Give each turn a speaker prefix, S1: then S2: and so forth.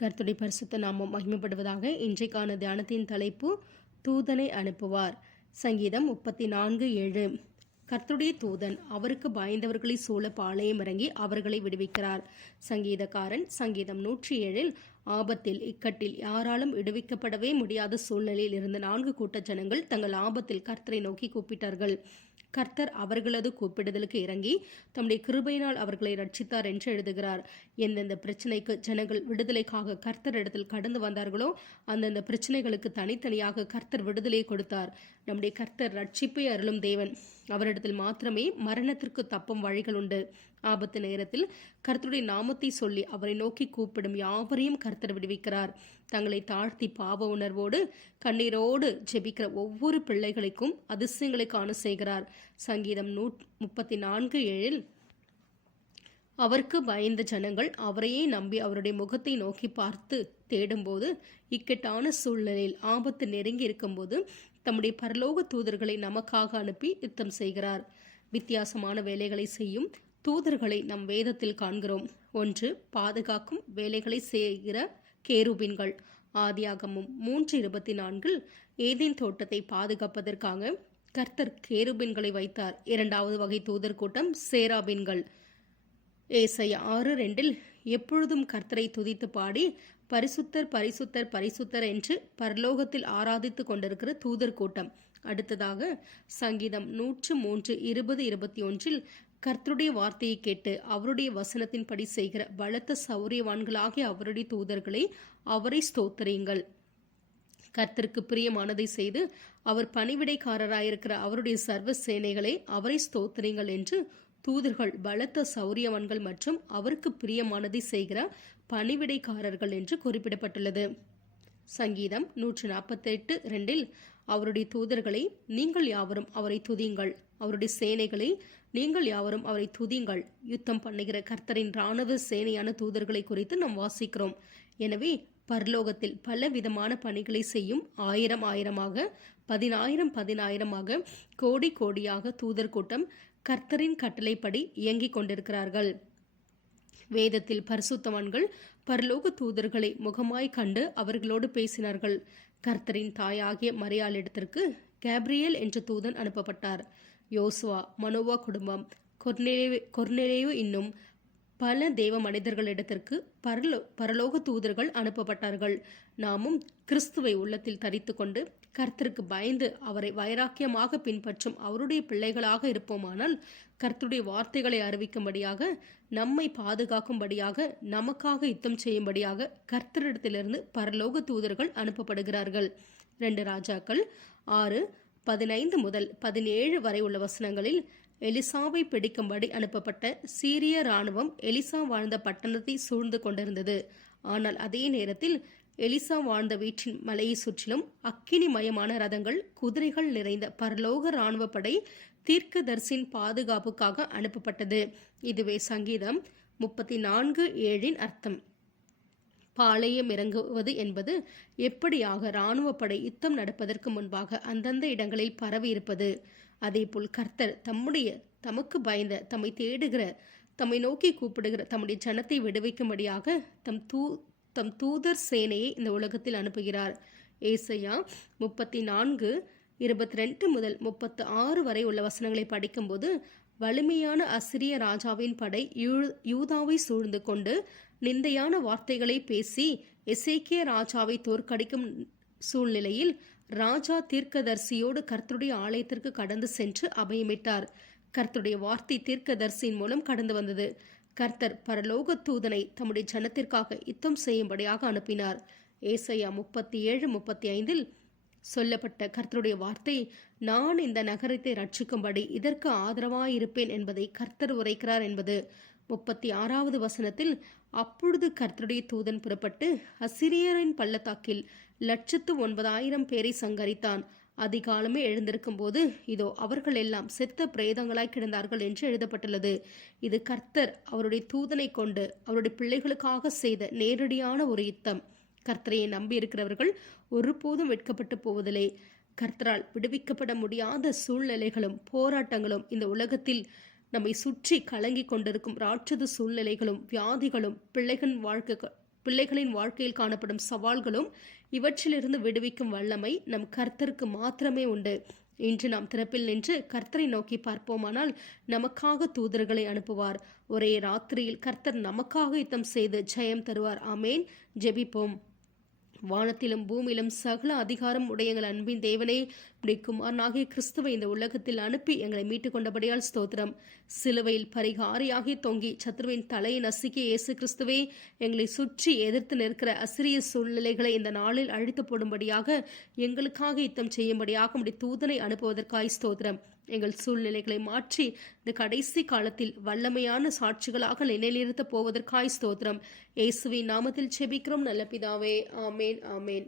S1: கர்த்துடைய பரிசுத்த நாமம் மகிமைப்படுவதாக இன்றைக்கான தியானத்தின் தலைப்பு தூதனை அனுப்புவார். சங்கீதம் முப்பத்தி நான்கு ஏழு. கர்த்துடைய தூதன் அவருக்கு பயந்தவர்களை சூழ பாளையம் இறங்கி அவர்களை விடுவிக்கிறார். சங்கீதக்காரன் சங்கீதம் நூற்றி ஏழில் ஆபத்தில் இக்கட்டில் யாராலும் விடுவிக்கப்படவே முடியாத சூழ்நிலையில் இருந்த நான்கு கூட்ட ஜனங்கள் தங்கள் ஆபத்தில் கர்த்தரை நோக்கி கூப்பிட்டார்கள். கர்த்தர் அவர்களது கூப்பிடுதலுக்கு இறங்கி தம்முடைய கிருபையினால் அவர்களை ரட்சித்தார் என்று எழுதுகிறார். எந்தெந்த பிரச்சனைக்கு ஜனங்கள் விடுதலைக்காக கர்த்தர் இடத்தில் கடந்து வந்தார்களோ அந்தந்த பிரச்சனைகளுக்கு தனித்தனியாக கர்த்தர் விடுதலையை கொடுத்தார். நம்முடைய கர்த்தர் ரட்சிப்பை அருளும் தேவன். அவரிடத்தில் மாத்திரமே மரணத்திற்கு தப்பும் வழிகள் உண்டு. ஆபத்து நேரத்தில் கர்த்தருடைய நாமத்தை சொல்லி அவரை நோக்கி கூப்பிடும் யாவரையும் கர்த்தர் விடுவிக்கிறார். தங்களை தாழ்த்தி பாவ உணர்வோடு கண்ணீரோடு ஜெபிக்கிற ஒவ்வொரு பிள்ளைகளுக்கும் அதிசயங்களை காண செய்கிறார். சங்கீதம் நூ முப்பத்தி நான்கு ஏழில் அவருக்கு பயந்த ஜனங்கள் அவரையே நம்பி அவருடைய முகத்தை நோக்கி பார்த்து தேடும்போது இக்கட்டான சூழ்நிலையில் ஆபத்து நெருங்கி இருக்கும்போது தம்முடைய பரலோக தூதர்களை நமக்காக அனுப்பி யுத்தம் செய்கிறார். வித்தியாசமான வேலைகளை செய்யும் தூதர்களை நம் வேதத்தில் காண்கிறோம். ஒன்று பாதுகாக்கும் வேலைகளை செய்கிற கேருபின்கள். ஆதியாகமும் மூன்று இருபத்தி நான்கில் ஏதேன் தோட்டத்தை பாதுகாப்பதற்காக கர்த்தர் கேருபின்களை வைத்தார். இரண்டாவது வகை தூதர் கூட்டம் சேராபின்கள். ஏசை ஆறு ரெண்டில் எப்பொழுதும் கர்த்தரை துதித்து பாடி பரிசுத்தர் பரிசுத்தர் பரிசுத்தர் என்று பரலோகத்தில் ஆராதித்து கொண்டிருக்கிற தூதர் கூட்டம். அடுத்ததாக சங்கீதம் நூற்று மூன்று இருபது இருபத்தி ஒன்றில் கர்த்தருடைய வார்த்தையை கேட்டு அவருடைய வசனத்தின்படி செய்கிற பலத்த சௌரியவான்களாகிய அவருடைய தூதர்களை அவரை ஸ்தோத்திரியுங்கள். கர்த்தருக்கு பிரியமானதை செய்து அவர் பணிவிடைக்காரராயிருக்கிற அவருடைய சர்வ சேனைகளை அவரை ஸ்தோத்திரிங்கள் என்று தூதர்கள் பலத்த சௌரியவான்கள் மற்றும் அவருக்கு பிரியமானதை செய்கிற பணிவிடைக்காரர்கள் என்று குறிப்பிடப்பட்டுள்ளது. சங்கீதம் நூற்று நாற்பத்தி எட்டு ரெண்டில் அவருடைய தூதர்களை நீங்கள் யாவரும் அவரை துதியுங்கள். அவருடைய சேனைகளை நீங்கள் யாவரும் அவரை துதியுங்கள். யுத்தம் பண்ணுகிற கர்த்தரின் இராணுவ சேனையான தூதர்களை குறித்து நாம் வாசிக்கிறோம். எனவே பரலோகத்தில் பல விதமான பணிகளை செய்யும் ஆயிரம் ஆயிரமாக பதினாயிரம் பதினாயிரமாக கோடி கோடியாக தூதர் கூட்டம் கர்த்தரின் கட்டளைப்படி இயங்கிக் கொண்டிருக்கிறார்கள். வேதத்தில் பரிசுத்தவான்கள் பரலோக தூதர்களை முகமாய் கண்டு அவர்களோடு பேசினார்கள். கர்த்தரின் தாயாகிய மரியாளிடத்திற்கு கேப்ரியல் என்ற தூதன் அனுப்பப்பட்டார். யோசுவா மனோவா குடும்பம் கொர்னேலே கொர்னேலேயு இன்னும் பல தேவ மனிதர்களிடத்திற்கு பரலோ பரலோக தூதர்கள் அனுப்பப்பட்டார்கள். நாமும் கிறிஸ்துவை உள்ளத்தில் தரித்து கொண்டு கர்த்தருக்கு பயந்து அவரை வைராக்கியமாக பின்பற்றும் அவருடைய பிள்ளைகளாக இருப்போமானால் கர்த்தருடைய வார்த்தைகளை அறிவிக்கும்படியாக நம்மை பாதுகாக்கும்படியாக நமக்காக யுத்தம் செய்யும்படியாக கர்த்தரிடத்திலிருந்து பரலோக தூதர்கள் அனுப்பப்படுகிறார்கள். ரெண்டு ராஜாக்கள் ஆறு பதினைந்து முதல் பதினேழு வரை உள்ள வசனங்களில் எலிசாவை பிடிக்கும்படி அனுப்பப்பட்ட சீரிய இராணுவம் எலிசா வாழ்ந்த பட்டணத்தை சூழ்ந்து கொண்டிருந்தது. ஆனால் அதே நேரத்தில் எலிசா வாழ்ந்த வீட்டின் மலையை சுற்றிலும் அக்கினி மயமான ரதங்கள் குதிரைகள் நிறைந்த பரலோக இராணுவ படை தீர்க்கதர்சின் பாதுகாப்புக்காக அனுப்பப்பட்டது. இதுவே சங்கீதம் முப்பத்தி நான்கு ஏழின் அர்த்தம். பாளையம் இறங்குவது என்பது எப்படியாக இராணுவ படை யுத்தம் நடப்பதற்கு முன்பாக அந்தந்த இடங்களில் பரவி இருப்பது? அதேபோல் கர்த்தர் தம்முடைய தமக்கு பயந்த தம்மை தேடுகிற தம்மை நோக்கி கூப்பிடுகிற தம்முடைய ஜனத்தை விடுவிக்கும்படியாக தம் தூ தம் தூதர் சேனையை இந்த உலகத்தில் அனுப்புகிறார். ஏசையா முப்பத்தி நான்கு இருபத்தி ரெண்டு முதல் முப்பத்து ஆறு வரை உள்ள வசனங்களை படிக்கும்போது வலிமையான அசிரிய ராஜாவின் படை யூதாவை சூழ்ந்து கொண்டு நிந்தையான வார்த்தைகளை பேசி எசேக்கிய ராஜாவை தோற்கடிக்கும் சூழ்நிலையில் ராஜா தீர்க்கதர்சியோடு கர்த்தருடைய ஆலயத்திற்கு கடந்து சென்று அபயமிட்டார். கர்த்தருடைய வார்த்தை தீர்க்கதர்சியின் மூலம் கடந்து வந்தது. கர்த்தர் பரலோக தூதனை தம்முடைய ஜனத்திற்காக யுத்தம் செய்யும்படியாக அனுப்பினார். ஏசையா முப்பத்தி ஏழு முப்பத்தி ஐந்தில் சொல்லப்பட்ட கர்த்தருடைய வார்த்தை நான் இந்த நகரத்தை ரட்சிக்கும்படி இதற்கு ஆதரவாயிருப்பேன் என்பதை கர்த்தர் உரைக்கிறார் என்பது முப்பத்தி ஆறாவது வசனத்தில் அப்பொழுது கர்த்தருடைய தூதன் புறப்பட்டு அசிரியரின் பள்ளத்தாக்கில் லட்சத்து ஒன்பதாயிரம் பேரை சங்கரித்தான். அதிகாலமே எழுந்திருக்கும் போது இதோ அவர்கள் எல்லாம் செத்த பிரேதங்களாய் கிடந்தார்கள் என்று எழுதப்பட்டுள்ளது. இது கர்த்தர் அவருடைய தூதனை கொண்டு அவருடைய பிள்ளைகளுக்காக செய்த நேரடியான ஒரு யுத்தம். கர்த்தரையை நம்பி இருக்கிறவர்கள் ஒருபோதும் வெட்கப்பட்டு போவதில்லை. கர்த்தரால் விடுவிக்கப்பட முடியாத சூழ்நிலைகளும் போராட்டங்களும் இந்த உலகத்தில் நம்மை சுற்றி கலங்கி கொண்டிருக்கும் ராட்சத சூழ்நிலைகளும் வியாதிகளும் பிள்ளைகள் வாழ்க்கை பிள்ளைகளின் வாழ்க்கையில் காணப்படும் சவால்களும் இவற்றிலிருந்து விடுவிக்கும் வல்லமை நம் கர்த்தருக்கு மாத்திரமே உண்டு. இன்று நாம் திறப்பில் நின்று கர்த்தரை நோக்கி பார்ப்போமானால் நமக்காக தூதர்களை அனுப்புவார். ஒரே ராத்திரியில் கர்த்தர் நமக்காக யுத்தம் செய்து ஜெயம் தருவார். ஆமேன். ஜெபிப்போம். வானத்திலும் பூமியிலும் சகல அதிகாரம் உடையங்கள் அன்பின் தேவனே குமாரனாகிய கிறிஸ்துவை இந்த உலகத்தில் அனுப்பி எங்களை மீட்டுக் கொண்டபடியால் ஸ்தோத்திரம். சிலுவையில் பரிகாரியாகி தொங்கி சத்ருவின் தலையை நசுக்கிய இயேசு கிறிஸ்துவே எங்களை சுற்றி எதிர்த்து நிற்கிற அசிரிய சூழ்நிலைகளை இந்த நாளில் அழித்து போடும்படியாக எங்களுக்காக யுத்தம் செய்யும்படியாக உடைய தூதனை அனுப்புவதற்காய் ஸ்தோத்திரம். எங்கள் சூழ்நிலைகளை மாற்றி இந்த கடைசி காலத்தில் வல்லமையான சாட்சிகளாக நிலைநிறுத்தப் போவதற்காய் ஸ்தோத்திரம். இயேசுவின் நாமத்தில் செபிக்கிறோம். நல்ல பிதாவே ஆமேன் ஆமேன்.